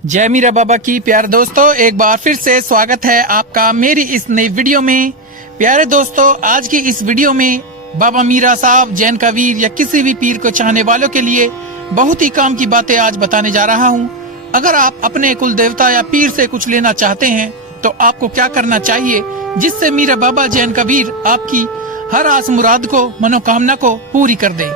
जय मीरा बाबा की। प्यारे दोस्तों, एक बार फिर से स्वागत है आपका मेरी इस नई वीडियो में। प्यारे दोस्तों, आज की इस वीडियो में बाबा मीरा साहब, जैन का वीर या किसी भी पीर को चाहने वालों के लिए बहुत ही काम की बातें आज बताने जा रहा हूँ। अगर आप अपने कुल देवता या पीर से कुछ लेना चाहते हैं तो आपको क्या करना चाहिए जिससे मीरा बाबा जैन का वीर आपकी हर आस मुराद को, मनोकामना को पूरी कर दे।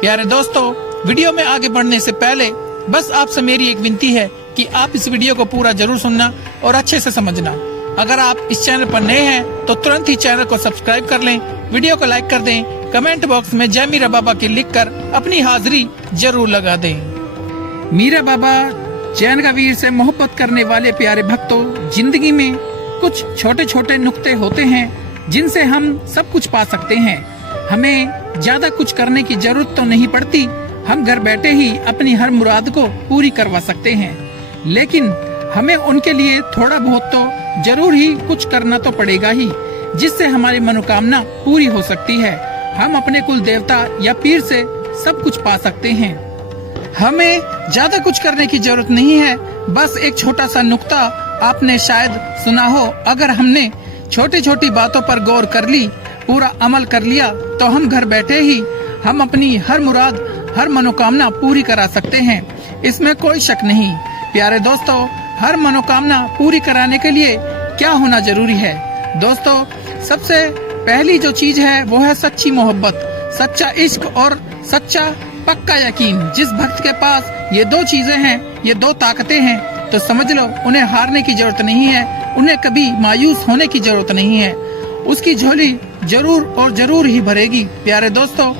प्यारे दोस्तों, वीडियो में आगे बढ़ने से पहले बस आपसे मेरी एक विनती है कि आप इस वीडियो को पूरा जरूर सुनना और अच्छे से समझना। अगर आप इस चैनल पर नए हैं तो तुरंत ही चैनल को सब्सक्राइब कर लें, वीडियो को लाइक कर दें, कमेंट बॉक्स में जय मीरा बाबा की लिखकर अपनी हाजिरी जरूर लगा दें। मीरा बाबा जैन का वीर से मोहब्बत करने वाले प्यारे भक्तों, जिंदगी में कुछ छोटे छोटे नुक्ते होते हैं जिनसे हम सब कुछ पा सकते हैं। हमें ज्यादा कुछ करने की जरूरत तो नहीं पड़ती, हम घर बैठे ही अपनी हर मुराद को पूरी करवा सकते हैं। लेकिन हमें उनके लिए थोड़ा बहुत तो जरूर ही कुछ करना तो पड़ेगा ही, जिससे हमारी मनोकामना पूरी हो सकती है। हम अपने कुल देवता या पीर से सब कुछ पा सकते हैं। हमें ज्यादा कुछ करने की जरूरत नहीं है। बस एक छोटा सा नुक्ता आपने शायद सुना हो, अगर हमने छोटी छोटी बातों पर गौर कर ली, पूरा अमल कर लिया, तो हम घर बैठे ही हम अपनी हर मुराद, हर मनोकामना पूरी करा सकते हैं। इसमें कोई शक नहीं। प्यारे दोस्तों, हर मनोकामना पूरी कराने के लिए क्या होना जरूरी है? दोस्तों, सबसे पहली जो चीज है वो है सच्ची मोहब्बत, सच्चा इश्क और सच्चा पक्का यकीन। जिस भक्त के पास ये दो चीजें हैं, ये दो ताकतें हैं, तो समझ लो उन्हें हारने की जरूरत नहीं है, उन्हें कभी मायूस होने की जरूरत नहीं है। उसकी झोली जरूर और जरूर ही भरेगी। प्यारे दोस्तों,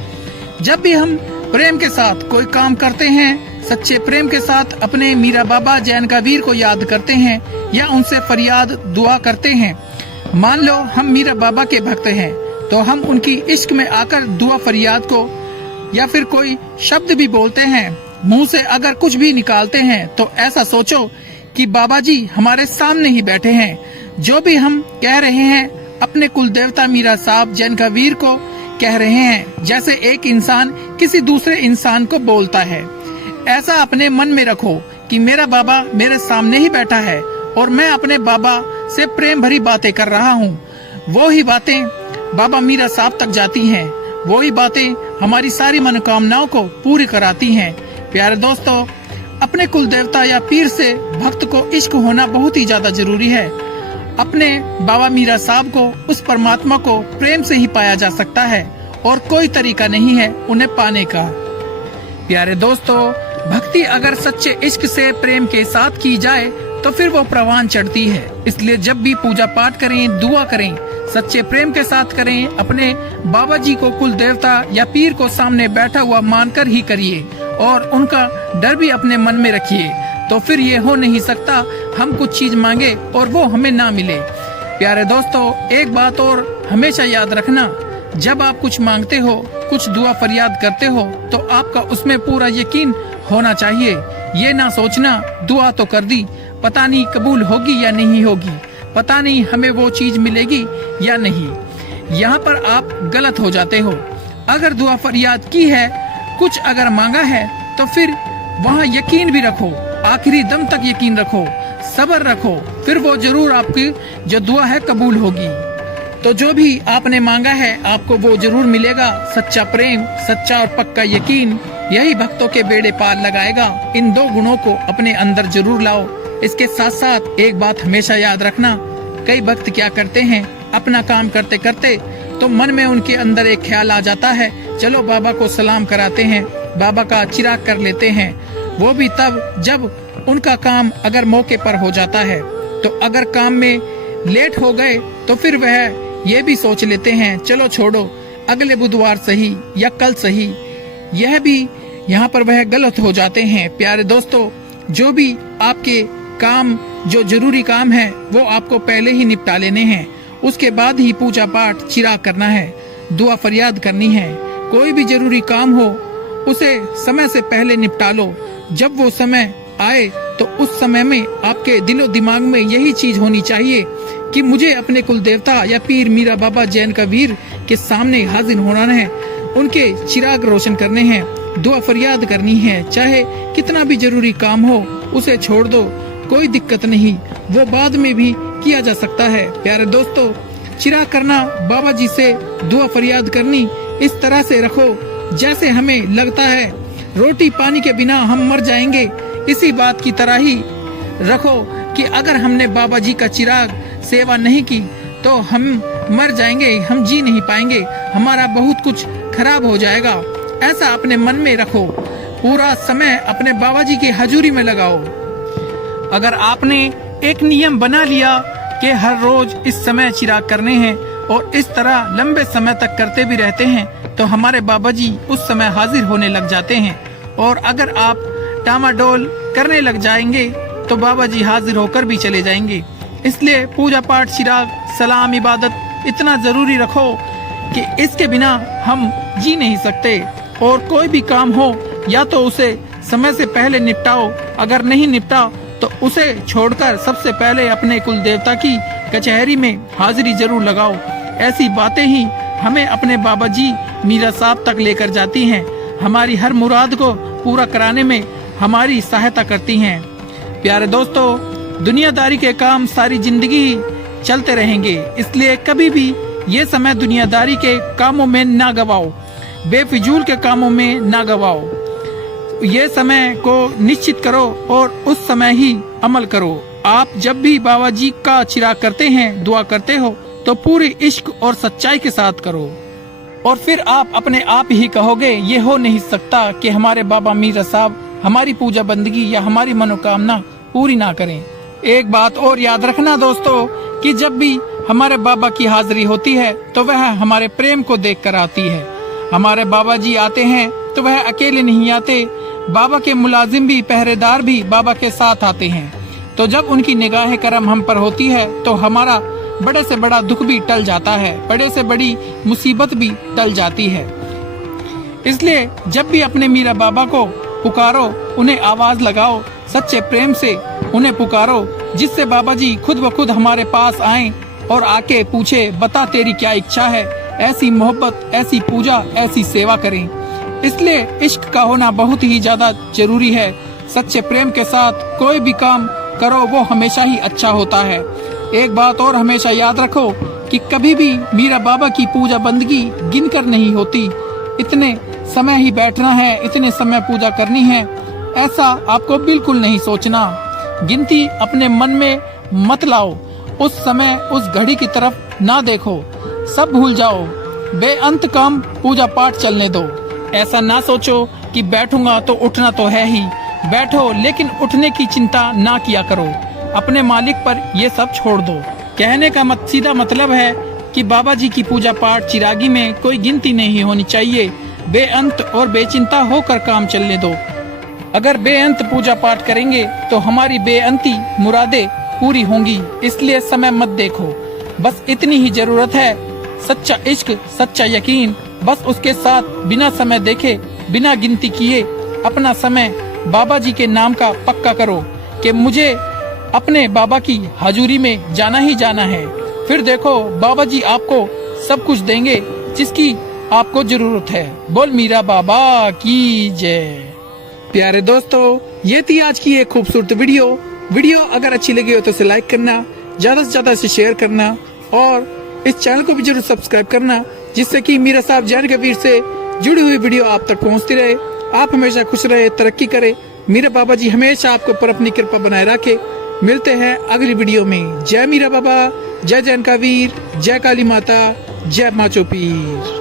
जब भी हम प्रेम के साथ कोई काम करते हैं, सच्चे प्रेम के साथ अपने मीरा बाबा जैन का वीर को याद करते हैं या उनसे फरियाद दुआ करते हैं, मान लो हम मीरा बाबा के भक्त हैं, तो हम उनकी इश्क में आकर दुआ फरियाद को या फिर कोई शब्द भी बोलते हैं, मुंह से अगर कुछ भी निकालते हैं, तो ऐसा सोचो कि बाबा जी हमारे सामने ही बैठे हैं। जो भी हम कह रहे हैं अपने कुल देवता मीरा साहब जैन का वीर को कह रहे हैं, जैसे एक इंसान किसी दूसरे इंसान को बोलता है। ऐसा अपने मन में रखो कि मेरा बाबा मेरे सामने ही बैठा है और मैं अपने बाबा से प्रेम भरी बातें कर रहा हूँ। वो ही बातें बाबा मीरा साहब तक जाती हैं, वो ही बातें हमारी सारी मनोकामनाओं को पूरी कराती हैं। प्यारे दोस्तों, अपने कुल देवता या पीर से भक्त को इश्क होना बहुत ही ज्यादा जरूरी है। अपने बाबा मीरा साहब को, उस परमात्मा को प्रेम से ही पाया जा सकता है और कोई तरीका नहीं है उन्हें पाने का। प्यारे दोस्तों, भक्ति अगर सच्चे इश्क से प्रेम के साथ की जाए तो फिर वो प्रवान चढ़ती है। इसलिए जब भी पूजा पाठ करें, दुआ करें, सच्चे प्रेम के साथ करें। अपने बाबा जी को, कुल देवता या पीर को सामने बैठा हुआ मानकर ही करिए और उनका डर भी अपने मन में रखिए। तो फिर ये हो नहीं सकता हम कुछ चीज मांगे और वो हमें ना मिले। प्यारे दोस्तों, एक बात और हमेशा याद रखना, जब आप कुछ मांगते हो, कुछ दुआ फरियाद करते हो, तो आपका उसमें पूरा यकीन होना चाहिए। ये ना सोचना दुआ तो कर दी, पता नहीं कबूल होगी या नहीं होगी, पता नहीं हमें वो चीज मिलेगी या नहीं। यहाँ पर आप गलत हो जाते हो। अगर दुआ फरियाद की है, कुछ अगर मांगा है, तो फिर वहाँ यकीन भी रखो, आखिरी दम तक यकीन रखो, सब्र रखो, फिर वो जरूर आपकी जो दुआ है कबूल होगी। तो जो भी आपने मांगा है आपको वो जरूर मिलेगा। सच्चा प्रेम, सच्चा और पक्का यकीन, यही भक्तों के बेड़े पार लगाएगा। इन दो गुणों को अपने अंदर जरूर लाओ। इसके साथ साथ एक बात हमेशा याद रखना, कई भक्त क्या करते हैं, अपना काम करते करते तो मन में उनके अंदर एक ख्याल आ जाता है, चलो बाबा को सलाम कराते हैं, बाबा का चिराग कर लेते हैं। वो भी तब जब उनका काम अगर मौके पर हो जाता है। तो अगर काम में लेट हो गए तो फिर वह ये भी सोच लेते हैं, चलो छोड़ो, अगले बुधवार सही या कल सही। यह भी यहाँ पर वह गलत हो जाते हैं। प्यारे दोस्तों, जो भी आपके काम, जो जरूरी काम है, वो आपको पहले ही निपटा लेने हैं। उसके बाद ही पूजा पाठ, चिराग करना है, दुआ फरियाद करनी है। कोई भी जरूरी काम हो उसे समय से पहले निपटा लो। जब वो समय आए तो उस समय में आपके दिलो दिमाग में यही चीज होनी चाहिए कि मुझे अपने कुल देवता या पीर मीरा बाबा जैन का वीर के सामने हाजिर होना है, उनके चिराग रोशन करने हैं, दुआ फरियाद करनी है। चाहे कितना भी जरूरी काम हो, उसे छोड़ दो, कोई दिक्कत नहीं, वो बाद में भी किया जा सकता है। प्यारे दोस्तों, चिराग करना, बाबा जी से दुआ फरियाद करनी इस तरह से रखो जैसे हमें लगता है रोटी पानी के बिना हम मर जाएंगे। इसी बात की तरह ही रखो कि अगर हमने बाबा जी का चिराग सेवा नहीं की तो हम मर जाएंगे, हम जी नहीं पाएंगे, हमारा बहुत कुछ खराब हो जाएगा। ऐसा अपने मन में रखो, पूरा समय अपने बाबा जी की हजूरी में लगाओ। अगर आपने एक नियम बना लिया कि हर रोज इस समय चिराग करने हैं और इस तरह लंबे समय तक करते भी रहते हैं, तो हमारे बाबा जी उस समय हाजिर होने लग जाते हैं। और अगर आप टामाडोल करने लग जाएंगे तो बाबा जी हाजिर होकर भी चले जाएंगे। इसलिए पूजा पाठ, चिराग, सलाम, इबादत इतना जरूरी रखो कि इसके बिना हम जी नहीं सकते। और कोई भी काम हो या तो उसे समय से पहले निपटाओ, अगर नहीं निपटा तो उसे छोड़कर सबसे पहले अपने कुल देवता की कचहरी में हाजिरी जरूर लगाओ। ऐसी बातें ही हमें अपने बाबा जी मीरा साहब तक लेकर जाती हैं, हमारी हर मुराद को पूरा कराने में हमारी सहायता करती हैं। प्यारे दोस्तों, दुनियादारी के काम सारी जिंदगी ही चलते रहेंगे, इसलिए कभी भी ये समय दुनियादारी के कामों में ना गवाओ, बेफिजूल के कामों में ना गवाओ। ये समय को निश्चित करो और उस समय ही अमल करो। आप जब भी बाबा जी का चिराग करते हैं, दुआ करते हो, तो पूरी इश्क और सच्चाई के साथ करो। और फिर आप अपने आप ही कहोगे, ये हो नहीं सकता कि हमारे बाबा मीरा साहब हमारी पूजा बंदगी या हमारी मनोकामना पूरी ना करें। एक बात और याद रखना दोस्तों, कि जब भी हमारे बाबा की हाजिरी होती है तो वह हमारे प्रेम को देखकर आती है। हमारे बाबा जी आते हैं तो वह अकेले नहीं आते, बाबा के मुलाजिम भी, पहरेदार भी बाबा के साथ आते हैं। तो जब उनकी निगाह करम हम पर होती है तो हमारा बड़े से बड़ा दुख भी टल जाता है, बड़े से बड़ी मुसीबत भी टल जाती है। इसलिए जब भी अपने मीरा बाबा को पुकारो, उन्हें आवाज लगाओ, सच्चे प्रेम से उन्हें पुकारो, जिससे बाबा जी खुद ब खुद हमारे पास आएं और आके पूछे, बता तेरी क्या इच्छा है। ऐसी मोहब्बत, ऐसी पूजा, ऐसी सेवा करें। इसलिए इश्क का होना बहुत ही ज्यादा जरूरी है। सच्चे प्रेम के साथ कोई भी काम करो वो हमेशा ही अच्छा होता है। एक बात और हमेशा याद रखो कि कभी भी मीरा बाबा की पूजा बंदगी गिनकर नहीं होती। इतने समय ही बैठना है, इतने समय पूजा करनी है, ऐसा आपको बिल्कुल नहीं सोचना। गिनती अपने मन में मत लाओ, उस समय उस घड़ी की तरफ ना देखो, सब भूल जाओ, बेअंत काम पूजा पाठ चलने दो। ऐसा ना सोचो कि बैठूंगा तो उठना तो है ही, बैठो लेकिन उठने की चिंता ना किया करो, अपने मालिक पर ये सब छोड़ दो। कहने का सीधा मतलब है कि बाबा जी की पूजा पाठ, चिरागी में कोई गिनती नहीं होनी चाहिए, बेअंत और बेचिंता होकर काम चलने दो। अगर बेअंत पूजा पाठ करेंगे तो हमारी बेअंती मुरादें पूरी होंगी। इसलिए समय मत देखो, बस इतनी ही जरूरत है, सच्चा इश्क, सच्चा यकीन। बस उसके साथ बिना समय देखे, बिना गिनती किए अपना समय बाबा जी के नाम का पक्का करो कि मुझे अपने बाबा की हजूरी में जाना ही जाना है। फिर देखो बाबा जी आपको सब कुछ देंगे जिसकी आपको जरूरत है। बोल मीरा बाबा की जय। प्यारे दोस्तों, ये थी आज की एक खूबसूरत वीडियो अगर अच्छी लगी हो तो इसे लाइक करना, ज्यादा से ज्यादा इसे शेयर करना और इस चैनल को भी जरूर सब्सक्राइब करना, जिससे कि मीरा साहब जैन कबीर से जुड़ी हुई वीडियो आप तक पहुंचती रहे। आप हमेशा खुश रहे, तरक्की करें। मीरा बाबा जी हमेशा आपके ऊपर अपनी कृपा बनाए रखे। मिलते हैं अगली वीडियो में। जय मीरा बाबा, जय जैन का वीर, जय काली माता, जय माचो पीर।